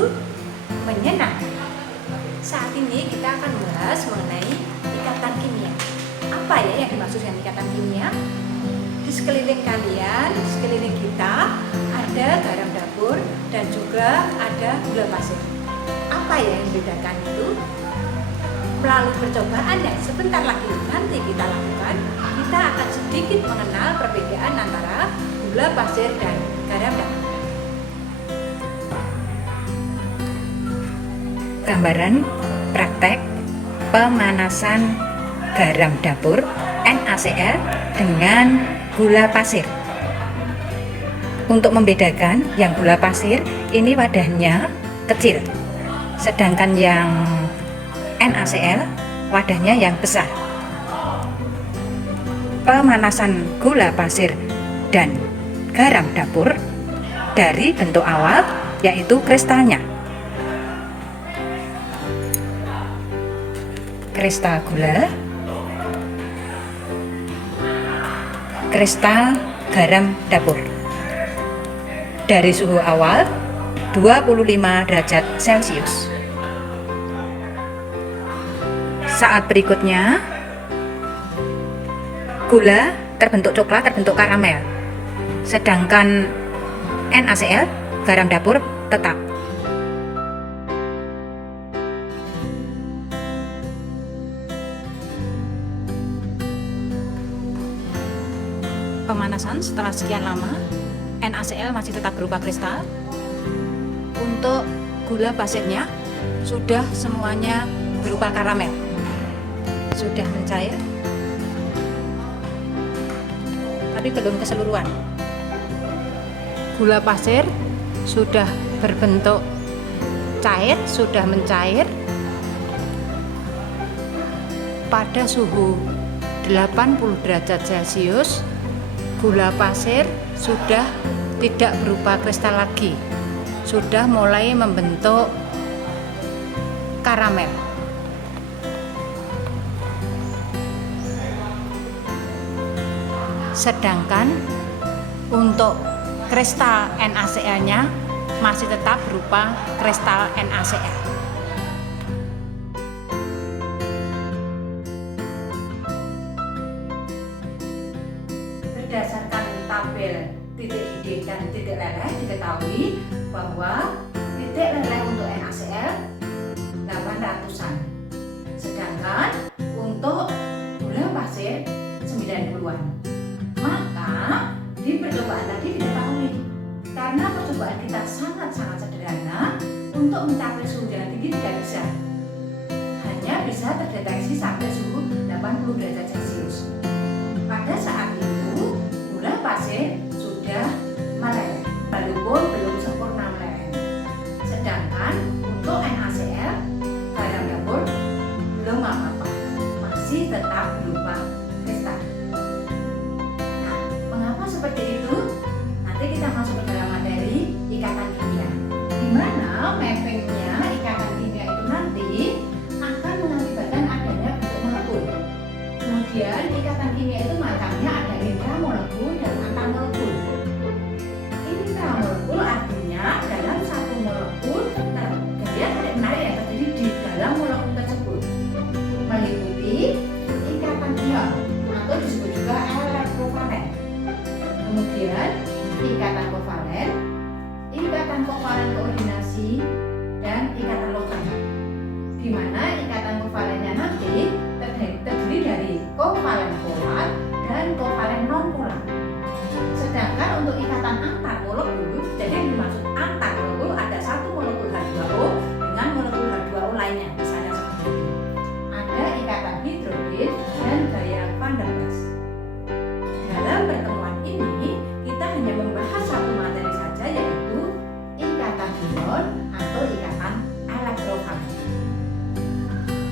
begitu menyenangkan. Saat ini kita akan membahas mengenai ikatan kimia. Apa ya yang dimaksud dengan ikatan kimia? Di sekeliling kalian, di sekeliling kita ada garam dapur dan juga ada gula pasir. Apa ya yang membedakan itu? Melalui percobaan yang sebentar lagi nanti kita lakukan, kita akan sedikit mengenal perbedaan antara gula pasir dan garam dapur. Gambaran praktek pemanasan garam dapur NaCl dengan gula pasir. Untuk membedakan, yang gula pasir ini wadahnya kecil, sedangkan yang NaCl wadahnya yang besar. Pemanasan gula pasir dan garam dapur dari bentuk awal yaitu kristalnya. Kristal gula, kristal garam dapur. Dari suhu awal 25 derajat Celcius. Saat berikutnya, gula terbentuk coklat, terbentuk karamel. Sedangkan NaCl, garam dapur, tetap. Pemanasan setelah sekian lama, NaCl masih tetap berupa kristal. Untuk gula pasirnya sudah semuanya berupa karamel, sudah mencair, tapi belum keseluruhan. Gula pasir sudah berbentuk cair, sudah mencair pada suhu 80 derajat Celcius. Gula pasir sudah tidak berupa kristal lagi, sudah mulai membentuk karamel. Sedangkan untuk kristal NaCl-nya masih tetap berupa kristal NaCl. Berdasarkan tabel titik didih dan titik leleh diketahui bahwa titik leleh untuk NaCl 800-an, sedangkan untuk gula pasir 90-an. Maka di percobaan tadi diketahui, karena percobaan kita sangat-sangat sederhana, untuk mencapai suhu yang tinggi tidak bisa, hanya bisa terdeteksi sampai suhu 80 derajat Celcius. Pada saat itu gula pasir sudah meleleh, walaupun belum sempurna meleleh. Sedangkan untuk NaCl, garam dapur, belum apa-apa, masih tetap berupa kristal. Nah, mengapa seperti itu? Nanti kita masuk ke dalam materi ikatan kimia, di mana mappingnya ikatan kimia itu nanti akan mengakibatkan adanya bentuk molekul. Kemudian ikatan kimia itu macamnya ada intramolekul dan antamolekul. Intramolekul artinya dalam satu molekul terjadi tarik-menarik yang terjadi di dalam molekul tersebut, meliputi ikatan ion atau disebut juga elektrovalen. Kemudian ikatan kovalen koordinasi, dan ikatan lokal, di mana ikatan kovalennya nanti terdiri dari kovalen polar dan kovalen non polar. Sedangkan untuk ikatan antar molekul, jadi yang dimaksud antar molekul ada satu molekul H2O dengan molekul H2O lainnya, misalnya seperti ini. Ada ikatan hidrogen dan gaya Van der Waals. Dalam pertemuan ini kita hanya membahas satu materi saja, yaitu ikatan ion atau ikatan elektrovalen.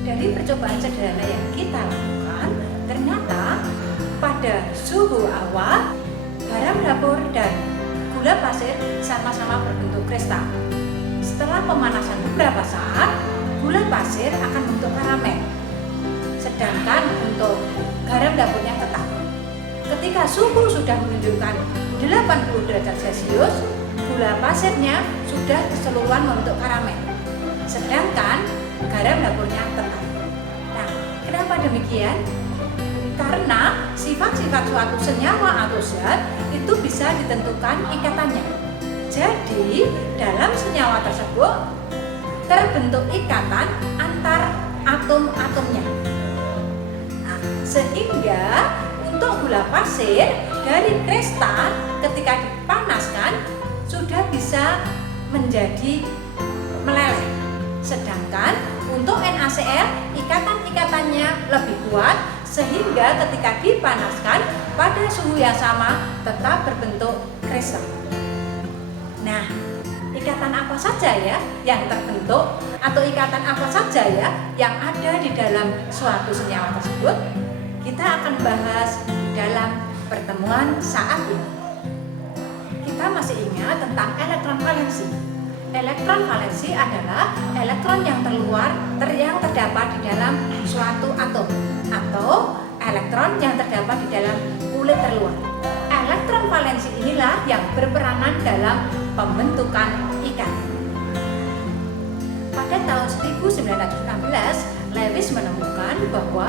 Dari percobaan sederhana yang kita lakukan, ternyata pada suhu awal garam dapur dan gula pasir sama-sama berbentuk kristal. Setelah pemanasan beberapa saat, gula pasir akan membentuk karamel, sedangkan untuk garam dapurnya tetap. Ketika suhu sudah menunjukkan 80 derajat Celcius, gula pasirnya sudah keseluruhan membentuk karamel, sedangkan garam dapurnya tetap. Nah, kenapa demikian? Karena sifat-sifat suatu senyawa atau zat itu bisa ditentukan ikatannya. Jadi, dalam senyawa tersebut terbentuk ikatan antar atom-atomnya. Nah, sehingga untuk gula pasir dari kristal ketika dipanaskan sudah bisa menjadi meleleh. Sedangkan untuk NaCl ikatan-ikatannya lebih kuat sehingga ketika dipanaskan pada suhu yang sama tetap berbentuk kristal. Nah, ikatan apa saja ya yang terbentuk atau ikatan apa saja ya yang ada di dalam suatu senyawa tersebut? Kita akan bahas dalam pertemuan saat ini. Kita masih ingat tentang elektron valensi. Elektron valensi adalah elektron yang yang terdapat di dalam suatu atom atau elektron yang terdapat di dalam kulit terluar. Elektron valensi inilah yang berperanan dalam pembentukan ikatan. Pada tahun 1916, Lewis menemukan bahwa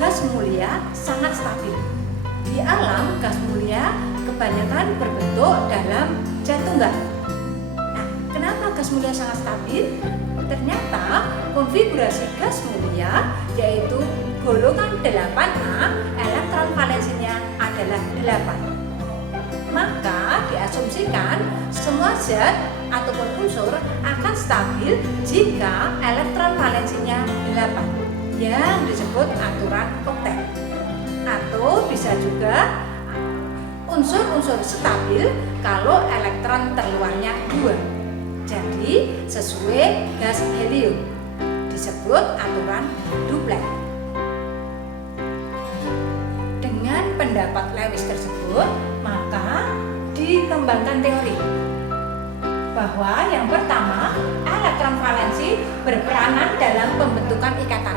gas mulia sangat stabil. Di alam, gas mulia kebanyakan berbentuk dalam zat tunggal. Nah, kenapa gas mulia sangat stabil? Ternyata konfigurasi gas mulia yaitu golongan 8A, elektron valensinya adalah 8. Maka diasumsikan semua zat ataupun unsur akan stabil jika elektron valensinya 8 yang disebut aturan oktet. Atau bisa juga unsur-unsur stabil kalau elektron terluarnya 2. Jadi sesuai gas helium disebut aturan duplet. Dengan pendapat Lewis tersebut, maka dikembangkan teori bahwa yang pertama, elektron valensi berperanan dalam pembentukan ikatan.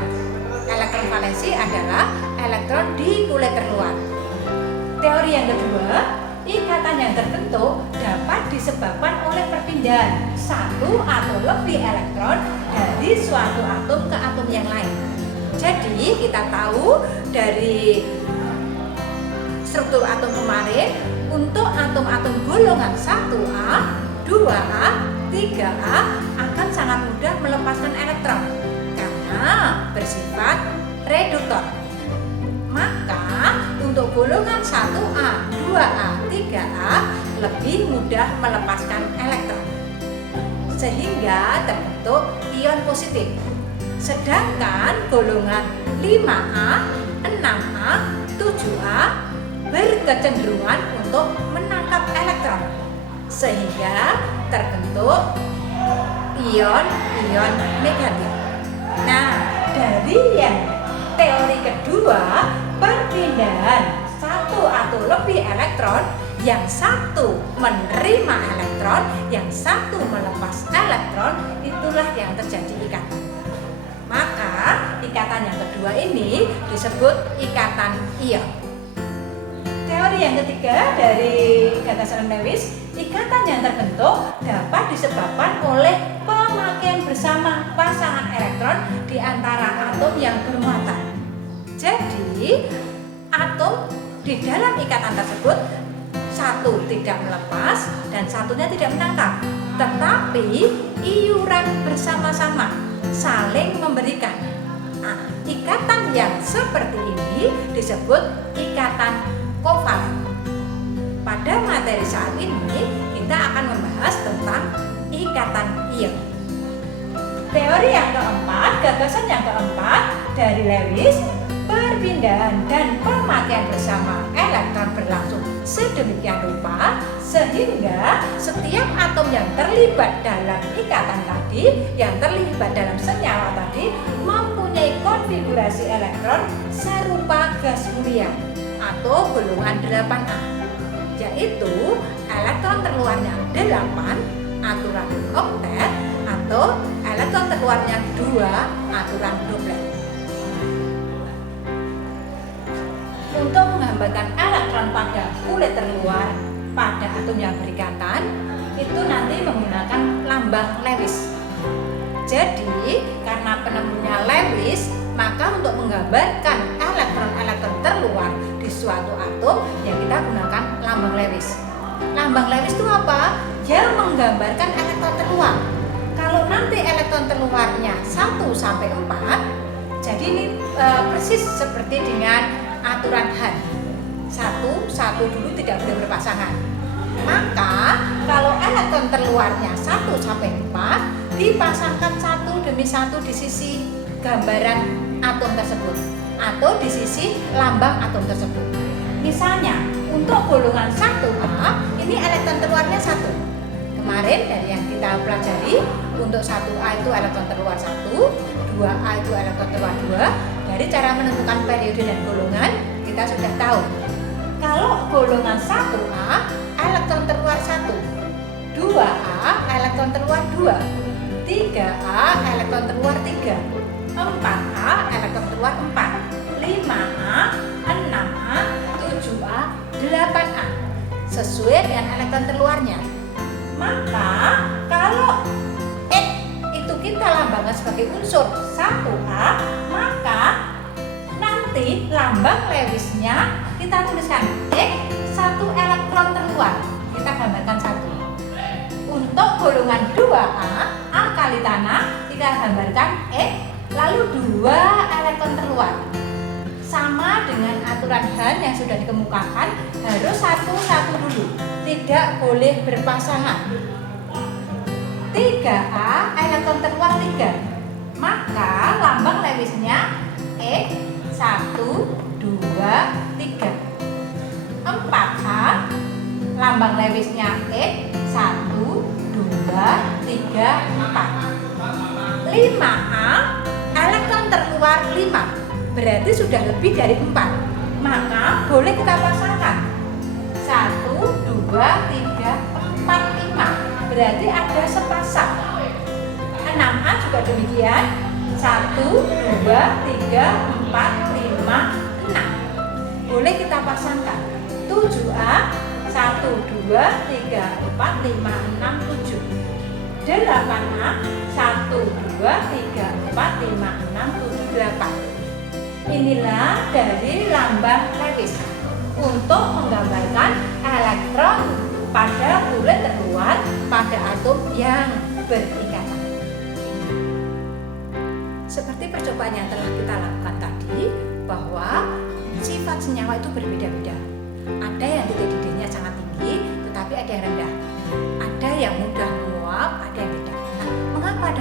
Elektron valensi adalah elektron di kulit terluar. Teori yang kedua, ikatan yang terbentuk dapat disebabkan oleh perpindahan satu atau lebih elektron dari suatu atom ke atom yang lain. Jadi kita tahu dari struktur atom kemarin, untuk atom-atom golongan 1A, 2A, 3A akan sangat mudah melepaskan elektron karena bersifat reduktor. Maka untuk golongan 1A, 2A, 3A lebih mudah melepaskan elektron sehingga terbentuk ion positif. Sedangkan golongan 5A, 6A, 7A berkecenderungan untuk menangkap elektron sehingga terbentuk ion-ion negatif. Nah, dari yang teori kedua, perpindahan satu atau lebih elektron, yang satu menerima elektron, yang satu melepas elektron, itulah yang terjadi ikatan. Maka ikatan yang kedua ini disebut ikatan ion. Teori yang ketiga dari gagasan Lewis, ikatan yang terbentuk dapat disebabkan oleh pemakaian bersama pasangan elektron di antara atom yang bermuatan. Jadi, atom di dalam ikatan tersebut satu tidak melepas dan satunya tidak menangkap, tetapi iuran bersama-sama saling memberikan. Nah, ikatan yang seperti ini disebut ikatan kovalen. Pada materi saat ini kita akan membahas tentang ikatan ion. Teori yang keempat, gagasan yang keempat dari Lewis, perpindahan dan pemakaian bersama elektron berlangsung sedemikian rupa sehingga setiap atom yang terlibat dalam ikatan tadi, yang terlibat dalam senyawa tadi mempunyai konfigurasi elektron serupa gas mulia atau golongan 8A, yaitu elektron terluarnya 8 aturan oktet atau elektron terluarnya 2 aturan duplet. Untuk menghambatkan elektron pada kulit terluar pada atom yang berikatan, itu nanti menggunakan lambang Lewis. Jadi karena penemunya Lewis, maka untuk menggambarkan elektron-elektron terluar di suatu atom, ya kita gunakan lambang Lewis. Lambang Lewis itu apa? Ya menggambarkan elektron terluar. Kalau nanti elektron terluarnya 1 sampai 4, jadi ini persis seperti dengan aturan Hahn. Satu dulu tidak boleh berpasangan. Maka kalau elektron terluarnya 1 sampai 4 dipasangkan satu demi satu di sisi gambaran atom tersebut atau di sisi lambang atom tersebut. Misalnya untuk golongan 1A ini elektron terluarnya 1. Kemarin dari yang kita pelajari untuk 1A itu elektron terluar 1, 2A itu elektron terluar 2. Dari cara menentukan periode dan golongan kita sudah tahu. Kalau golongan 1A elektron terluar 1, 2A elektron terluar 2, 3A elektron terluar 3, 4A elektron terluar 4, 5A, 6A, 7A, 8A sesuai dengan elektron terluarnya. Maka kalau X itu kita lambangkan sebagai unsur 1A, maka nanti lambang Lewisnya kita tuliskan X 1 elektron terluar, kita gambarkan 1. Untuk golongan 2A, A kali tanah, kita gambarkan X lalu 2 elektron terluar. Sama dengan aturan Hahn yang sudah dikemukakan, harus satu-satu dulu, tidak boleh berpasangan. 3A elektron terluar 3, maka lambang Lewisnya X 1, 2, 3. 4A lambang Lewisnya X 1, 2, 3, 4. 5A elektron terluar 5, berarti sudah lebih dari 4, maka boleh kita pasangkan 1, 2, 3, 4, 5, berarti ada sepasang. 6A juga demikian, 1, 2, 3, 4, 5, 6, boleh kita pasangkan. 7A 1, 2, 3, 4, 5, 6, 7. 8A 1, 2, 3, 4, 5, 6, 7, 8. Inilah dari lambang Lewis untuk menggambarkan elektron pada kulit terluar pada atom yang berikatan. Seperti percobaan yang telah kita lakukan tadi, bahwa sifat senyawa itu berbeda-beda. Ada yang titik didihnya sangat tinggi, tetapi ada yang rendah. Ada yang mudah menguap, ada yang tidak.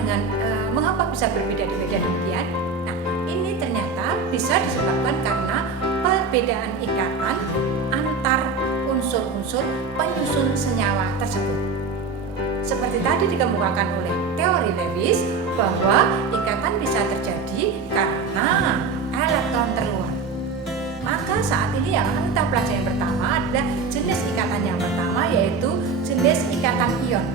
Nah, mengapa bisa berbeda-beda demikian? Nah, ini ternyata bisa disebabkan karena perbedaan ikatan antar unsur-unsur penyusun senyawa tersebut. Seperti tadi dikemukakan oleh teori Lewis bahwa ikatan bisa terjadi karena elektron terluar. Maka saat ini yang akan kita pelajari yang pertama adalah jenis ikatan yang pertama, yaitu jenis ikatan ion.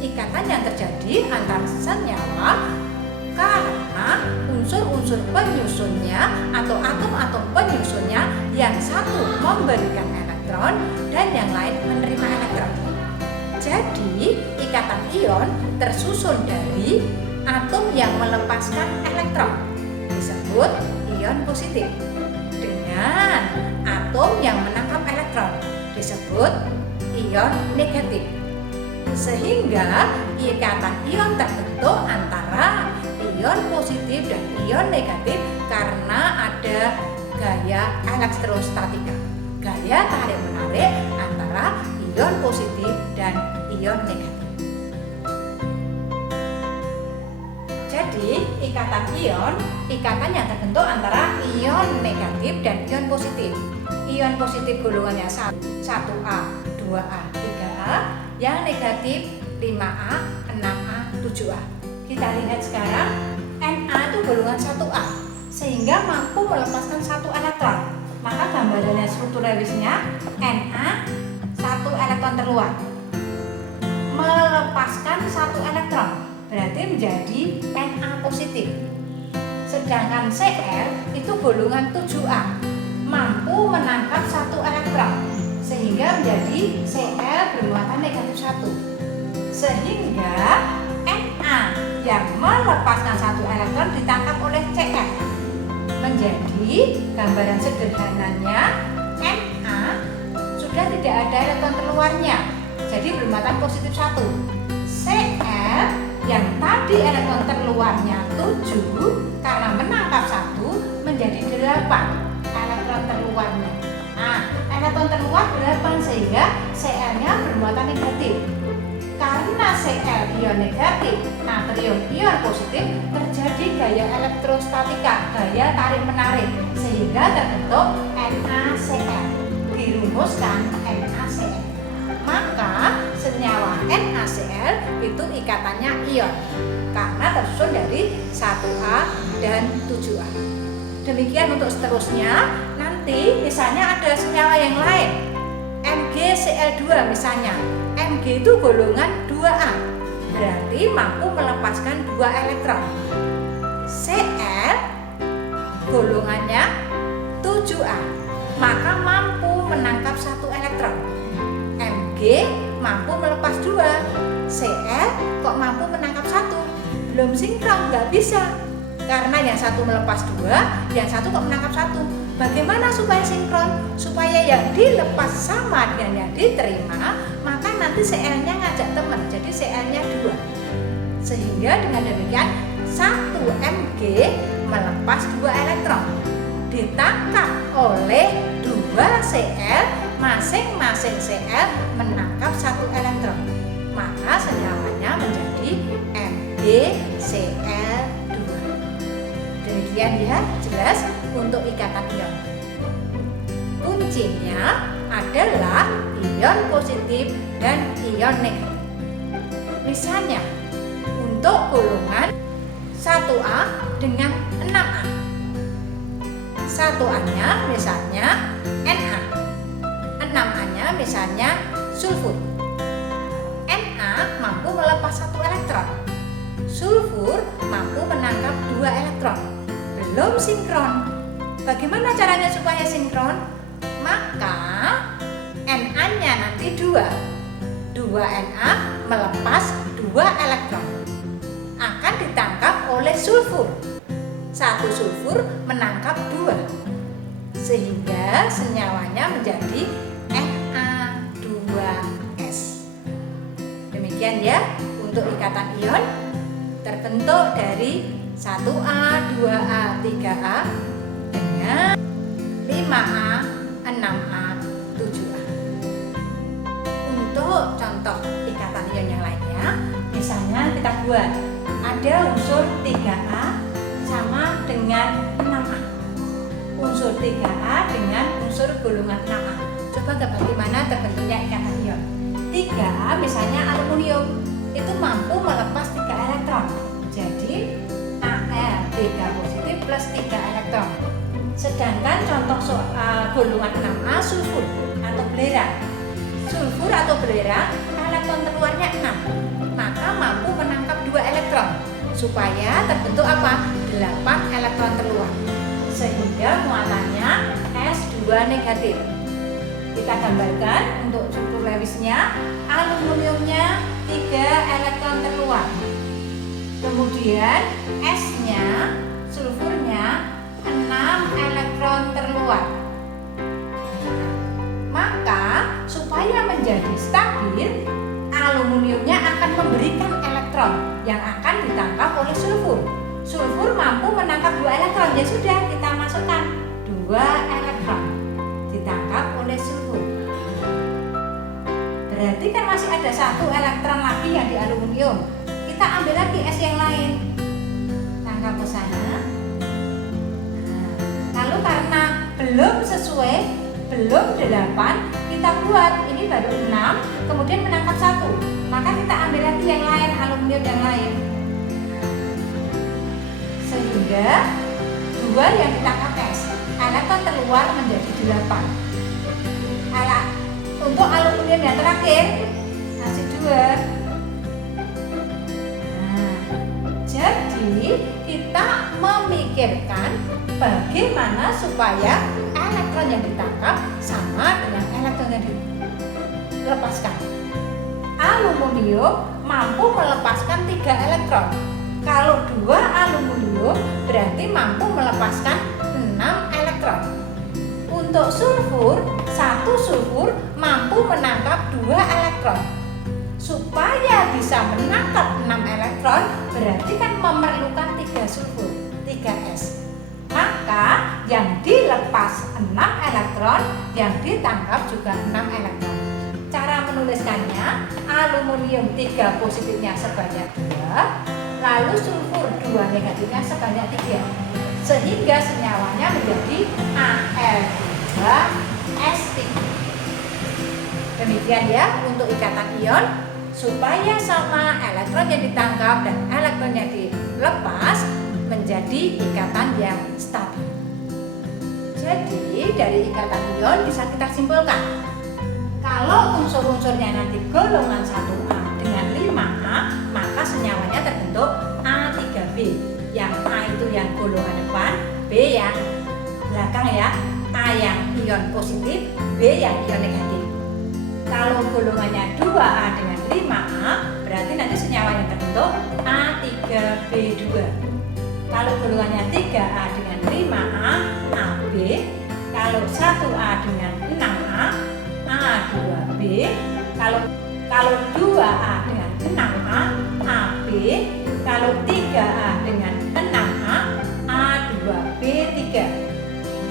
Ikatan yang terjadi antara senyawa karena unsur-unsur penyusunnya atau atom-atom penyusunnya yang satu memberikan elektron dan yang lain menerima elektron. Jadi ikatan ion tersusun dari atom yang melepaskan elektron, disebut ion positif, dengan atom yang menangkap elektron, disebut ion negatif. Sehingga ikatan ion terbentuk antara ion positif dan ion negatif karena ada gaya elektrostatika, gaya tarik-menarik antara ion positif dan ion negatif. Jadi ikatan ion, ikatan yang terbentuk antara ion negatif dan ion positif. Ion positif golongannya 1A, 2A, 3A, yang negatif 5A, 6A, 7A. Kita lihat sekarang Na itu golongan 1A, sehingga mampu melepaskan 1 elektron. Maka gambarannya struktur Lewisnya Na 1 elektron terluar, melepaskan 1 elektron, berarti menjadi Na positif. Sedangkan Cl itu golongan 7A, mampu menangkap 1 elektron, sehingga menjadi Cl bermuatan negatif 1. Sehingga Na yang melepaskan satu elektron ditangkap oleh Cl. Menjadi gambaran sederhananya Na sudah tidak ada elektron terluarnya, jadi bermuatan positif 1. Cl yang tadi elektron terluarnya 7 karena menangkap 1 menjadi 8 elektron terluarnya. Nah, elektron terluar 8 sehingga Cl-nya bermuatan negatif. Karena Cl ion negatif, natrium ion positif, terjadi gaya elektrostatika, gaya tarik menarik, sehingga terbentuk NaCl. Dirumuskan NaCl. Maka senyawa NaCl itu ikatannya ion karena tersusun dari 1A dan 7A. Demikian untuk seterusnya. Nanti misalnya ada senyawa yang lain, MgCl2 misalnya. Mg itu golongan 2A, berarti mampu melepaskan 2 elektron. Cl golongannya 7A, maka mampu menangkap 1 elektron. Mg mampu melepas 2, Cl kok mampu menangkap 1? Belum sinkron, nggak bisa. Karena yang satu melepas 2, yang satu kok menangkap 1. Bagaimana supaya sinkron? Supaya yang dilepas sama dengan yang diterima, maka nanti Cl-nya ngajak teman, jadi Cl-nya 2. Sehingga dengan demikian 1 Mg melepas 2 elektron, ditangkap oleh 2 Cl, masing-masing Cl menangkap 1 elektron. Maka senyawanya menjadi MgCl2. Demikian ya, jelas untuk ikatan ion. Kuncinya adalah ion positif dan ion negatif. Misalnya untuk golongan 1A dengan 6A. 1A-nya misalnya Na, 6A-nya misalnya sulfur. Na mampu melepas 1 elektron, sulfur mampu menangkap 2 elektron. Belum sinkron. Bagaimana caranya supaya sinkron? Maka Na-nya nanti 2. 2Na melepas 2 elektron. Akan ditangkap oleh sulfur. 1 sulfur menangkap 2. Sehingga senyawanya menjadi Na2S. Demikian ya untuk ikatan ion terbentuk dari 1A, 2A, 3A dengan 5A, 6A, 7A. Untuk contoh ikatan ion yang lainnya, misalnya kita buat ada unsur 3A sama dengan 6A. Unsur 3A dengan unsur golongan 6A. Coba bagaimana terbentuknya ikatan ion. 3A misalnya aluminium, itu mampu melepas 3 elektron. Jadi Al3 positif plus 3 elektron. Sedangkan contoh golongan 6A sulfur atau belerang. Sulfur atau belerang elektron terluarnya 6, maka mampu menangkap 2 elektron supaya terbentuk apa? 8 elektron terluar. Sehingga muatannya S2 negatif. Kita gambarkan untuk struktur Lewisnya, aluminiumnya 3 elektron terluar. Kemudian S-nya, sulfurnya 6 elektron terluar. Maka supaya menjadi stabil, aluminiumnya akan memberikan elektron yang akan ditangkap oleh sulfur. Sulfur mampu menangkap 2 elektron, ya sudah kita masukkan 2 elektron ditangkap oleh sulfur. Berarti kan masih ada 1 elektron lagi yang di aluminium. Kita ambil lagi S yang lain, tangkap ke sana. Lalu karena belum sesuai, belum 8, kita buat ini baru 6, kemudian menangkap 1, maka kita ambil lagi yang lain, aluminium yang lain, sehingga 2 yang ditangkap S, elektron terluar menjadi 8. Untuk aluminium yang terakhir masih 2. Jadi kita memikirkan bagaimana supaya elektron yang ditangkap sama dengan elektron yang dilepaskan. Aluminium mampu melepaskan 3 elektron. Kalau 2 aluminium berarti mampu melepaskan 6 elektron. Untuk sulfur, 1 sulfur mampu menangkap 2 elektron. Supaya bisa menangkap 6 elektron berarti kan memerlukan 3 sulfur, 3S. Maka yang dilepas 6 elektron, yang ditangkap juga 6 elektron. Cara menuliskannya, aluminium 3 positifnya sebanyak 2, lalu sulfur 2 negatifnya sebanyak 3. Sehingga senyawanya menjadi Al2S3. Demikian ya untuk ikatan ion, supaya sama elektron yang ditangkap dan elektron yang dilepas menjadi ikatan yang stabil. Jadi dari ikatan ion bisa kita simpulkan, kalau unsur-unsurnya nanti golongan 1A dengan 5A, maka senyawanya terbentuk A3B. Yang A itu yang golongan depan, B yang belakang ya. A yang ion positif, B yang ion negatif. Kalau golongannya 2A dengan 5A, berarti nanti senyawanya terbentuk A3B2. Kalau golongannya 3A dengan 5A, AB. Kalau 1A dengan 6A, A2B. Kalau 2A dengan 6A, AB. Kalau 3A dengan 6A, A2B3.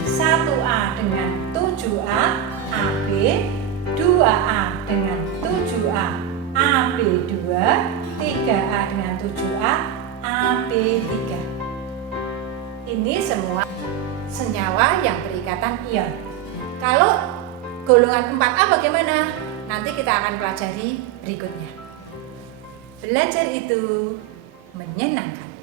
1A dengan 7A, AB. 2A dengan 7A, AB2. 3A dengan 7A, AB3. Ini semua senyawa yang berikatan ion. Kalau golongan 4A bagaimana? Nanti kita akan pelajari berikutnya. Belajar itu menyenangkan.